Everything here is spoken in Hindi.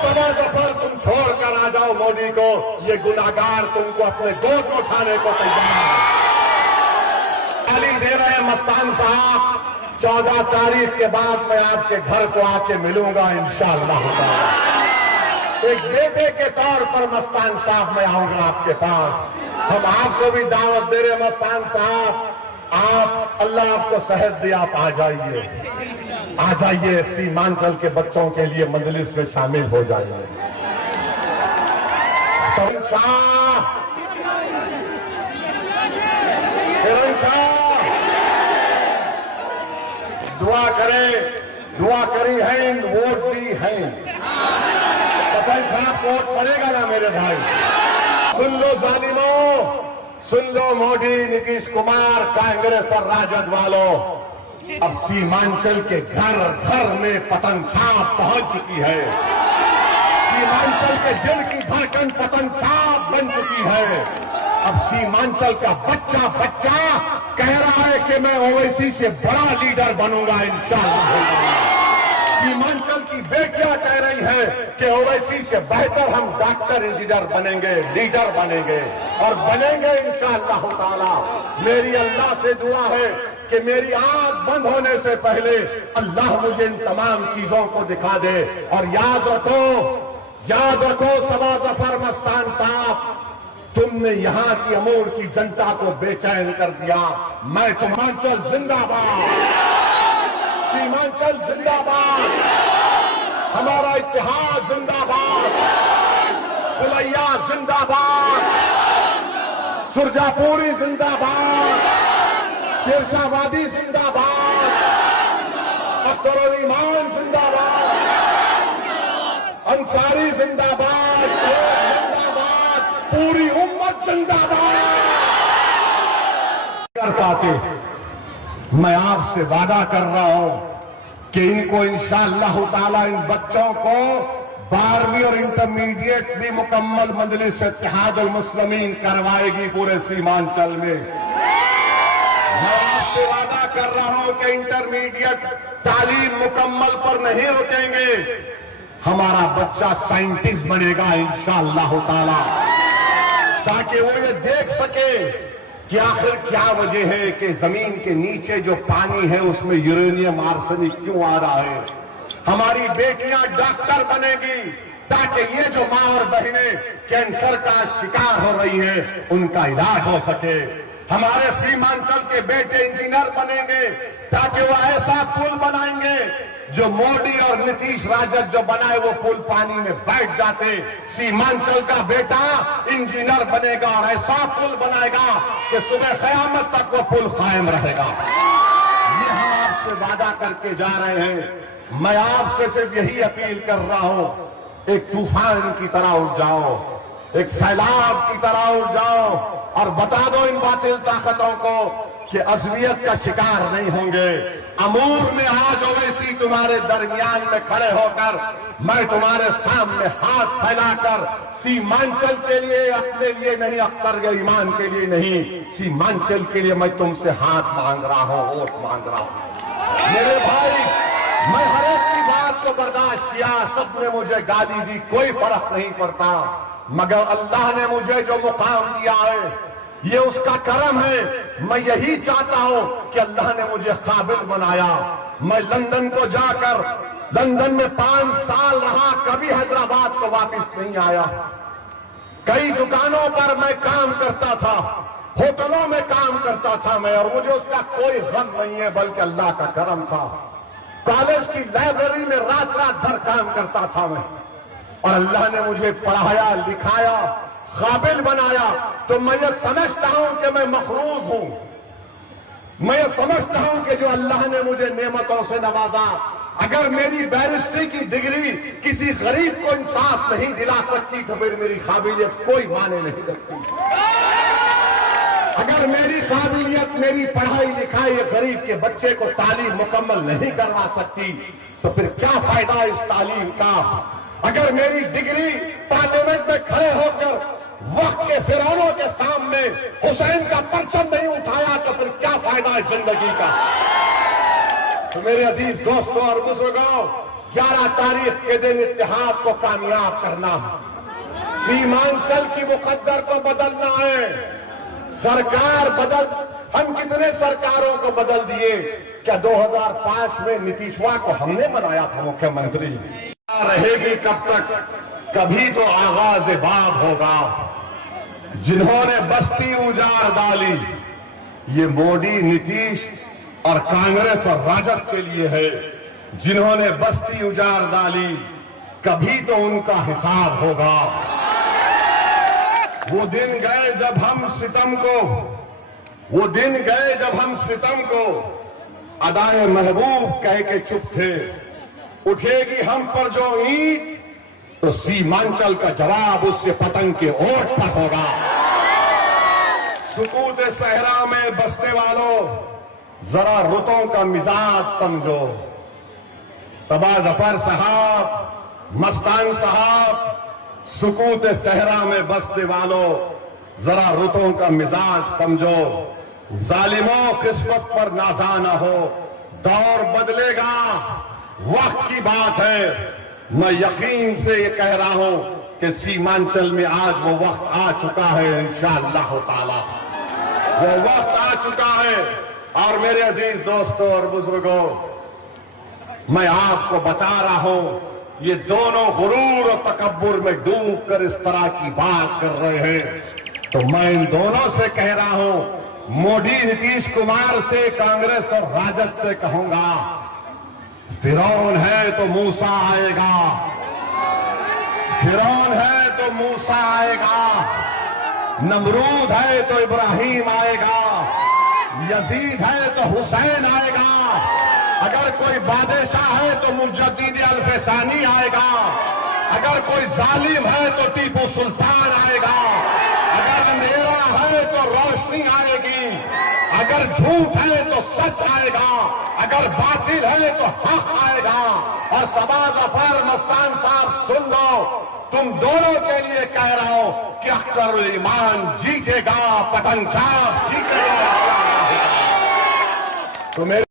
सवा दफर तुम छोड़कर आ जाओ मोदी को, ये गुनाहगार तुमको अपने गोद में उठाने को तैयार है। गाली दे रहे हैं मस्तान साहब, 14 तारीख के बाद मैं आपके घर को आके मिलूंगा इंशाअल्लाह। एक बेटे के तौर पर मस्तान साहब मैं आऊंगा आपके पास। हम आपको भी दावत दे रहे मस्तान साहब, आप अल्लाह आपको सेहत दे, आप आ जाइए सीमांचल के बच्चों के लिए मजलिस में शामिल हो जाइए। दुआ करें, दुआ करी है, वोट दी है, खराब वोट पड़ेगा ना मेरे भाई। सुन लो जालिमों, सुन लो मोदी, नीतीश कुमार, कांग्रेस और राजद वालों, अब सीमांचल के घर घर में पतंग छाप पहुंच चुकी है। सीमांचल के दिल की धड़कन पतंग छाप बन चुकी है। अब सीमांचल का बच्चा बच्चा कह रहा है कि मैं ओवैसी से बड़ा लीडर बनूंगा इंशाअल्लाह। सीमांचल की बेटियां कह रही है कि ओवैसी से बेहतर हम डॉक्टर इंजीनियर बनेंगे, लीडर बनेंगे और बनेंगे इंशाअल्लाह ताला। मेरी अल्लाह से दुआ है कि मेरी आंख बंद होने से पहले अल्लाह मुझे इन तमाम चीजों को दिखा दे। और याद रखो सवा जफर मस्तान साहब, तुमने यहाँ की अमूर की जनता को बेचैन कर दिया। मैं सीमांचल जिंदाबाद, सीमांचल जिंदाबाद, हमारा इतिहास जिंदाबाद, फुलैया जिंदाबाद, सुरजापुरी जिंदाबाद, शेरशाहवादी जिंदाबाद, अख्तरुल ईमान जिंदाबाद, अंसारी जिंदाबाद, जिंदाबाद, पूरी उम्मत जिंदाबाद। कर पाते, मैं आपसे वादा कर रहा हूं कि इनको इंशाअल्लाह ताला, इन बच्चों को 12वीं और इंटरमीडिएट भी मुकम्मल मजलिस इत्तेहादुल मुस्लिमीन करवाएगी पूरे सीमांचल में। मैं आपसे वादा कर रहा हूं कि इंटरमीडिएट तालीम मुकम्मल पर नहीं रुकेंगे। हमारा बच्चा साइंटिस्ट बनेगा इंशाअल्लाह ताला, ताकि वो ये देख सके कि आखिर क्या वजह है कि जमीन के नीचे जो पानी है उसमें यूरेनियम आर्सेनिक क्यों आ रहा है। हमारी बेटियां डॉक्टर बनेगी ताकि ये जो मां और बहनें कैंसर का शिकार हो रही है उनका इलाज हो सके। हमारे सीमांचल के बेटे इंजीनियर बनेंगे ताकि वो ऐसा पुल बनाएंगे जो मोदी और नीतीश राजद जो बनाए वो पुल पानी में बैठ जाते। सीमांचल का बेटा इंजीनियर बनेगा और ऐसा पुल बनाएगा कि सुबह क़यामत तक वो पुल कायम रहेगा। ये हम आपसे वादा करके जा रहे हैं। मैं आपसे सिर्फ यही अपील कर रहा हूं, एक तूफान की तरह उठ जाओ, एक सैलाब की तरह उठ जाओ और बता दो इन बातिल ताकतों को कि अज़मियत का शिकार नहीं होंगे। अमूर में आज ओवैसी तुम्हारे दरमियान में खड़े होकर मैं तुम्हारे सामने हाथ फैलाकर सीमांचल के लिए, अपने लिए नहीं, अख्तर के ईमान के लिए नहीं, सीमांचल के लिए मैं तुमसे हाथ मांग रहा हूं, वोट मांग रहा हूं। मेरे भाई, मैं हर एक की बात को बर्दाश्त किया, सबने मुझे गाली दी, कोई फर्क नहीं पड़ता, मगर अल्लाह ने मुझे जो मुकाम दिया है ये उसका करम है। मैं यही चाहता हूं कि अल्लाह ने मुझे काबिल बनाया। मैं लंदन को जाकर, लंदन में 5 साल रहा, कभी हैदराबाद को वापस नहीं आया। कई दुकानों पर मैं काम करता था, होटलों में काम करता था मैं, और मुझे उसका कोई गम नहीं है, बल्कि अल्लाह का करम था। कॉलेज की लाइब्रेरी में रात रात भर काम करता था मैं, और अल्लाह ने मुझे पढ़ाया, लिखाया, काबिल बनाया। तो मैं ये समझता हूं कि मैं मखरूज हूं। मैं ये समझता हूं कि जो अल्लाह ने मुझे नेमतों से नवाजा, अगर मेरी बैरिस्ट्री की डिग्री किसी गरीब को इंसाफ नहीं दिला सकती तो फिर मेरी काबिलियत कोई माने नहीं रखती। अगर मेरी काबिलियत, मेरी पढ़ाई लिखाई गरीब के बच्चे को तालीम मुकम्मल नहीं करवा सकती तो फिर क्या फायदा इस तालीम का। अगर मेरी डिग्री पार्लियामेंट में खड़े होकर वक्त के फिरौनों के सामने हुसैन का परचम नहीं उठाया तो फिर क्या फायदा है जिंदगी का। तो मेरे अजीज दोस्तों और बुजुर्गों, 11 तारीख के दिन इत्तेहाद को कामयाब करना है, सीमांचल की मुकद्दर को बदलना है। सरकार बदल, हम कितने सरकारों को बदल दिए। क्या 2005 में नीतीशवा को हमने बनाया था मुख्यमंत्री? रहेगी कब तक? कभी तो आगाज बाब होगा। जिन्होंने बस्ती उजाड़ डाली, ये मोदी, नीतीश और कांग्रेस और राजद के लिए है। जिन्होंने बस्ती उजाड़ डाली, कभी तो उनका हिसाब होगा। वो दिन गए जब हम सितम को, वो दिन गए जब हम सितम को अदाए महबूब कह के चुप थे। उठेगी हम पर जो ईंट, तो सीमांचल का जवाब उससे पतंग के ओट पर होगा। सुकूत सहरा में बसने वालों, जरा रुतों का मिजाज समझो। सबा जफर साहब, मस्तान साहब, सुकूत सहरा में बसने वालों, जरा रुतों का मिजाज समझो। जालिमों किस्मत पर नाजा न हो, दौर बदलेगा, वक्त की बात है। मैं यकीन से ये कह रहा हूं कि सीमांचल में आज वो वक्त आ चुका है। इंशाअल्लाह ताला वो वक्त आ चुका है। और मेरे अजीज दोस्तों और बुजुर्गों, मैं आपको बता रहा हूं, ये दोनों गुरूर और तकब्बुर में डूब कर इस तरह की बात कर रहे हैं, तो मैं इन दोनों से कह रहा हूं, मोदी, नीतीश कुमार से, कांग्रेस और राजद से कहूंगा, फिरौन है तो मूसा आएगा, फिरौन है तो मूसा आएगा, नमरूद है तो इब्राहिम आएगा, यजीद है तो हुसैन आएगा, अगर कोई बादशाह है तो मुजद्दिद अल-फसानी आएगा, अगर कोई जालिम है तो टीपू सुल्तान आएगा, अगर अंधेरा है तो रोशनी आएगी, अगर झूठ है तो सच आएगा, अगर बातिल है तो हक आएगा। और सबा जफर, मस्तान साहब, सुन लो, तुम दोनों के लिए कह रहा हूं कि अख्तरुल ईमान जीतेगा, पतंग साहब जीतेगा। तो मेरे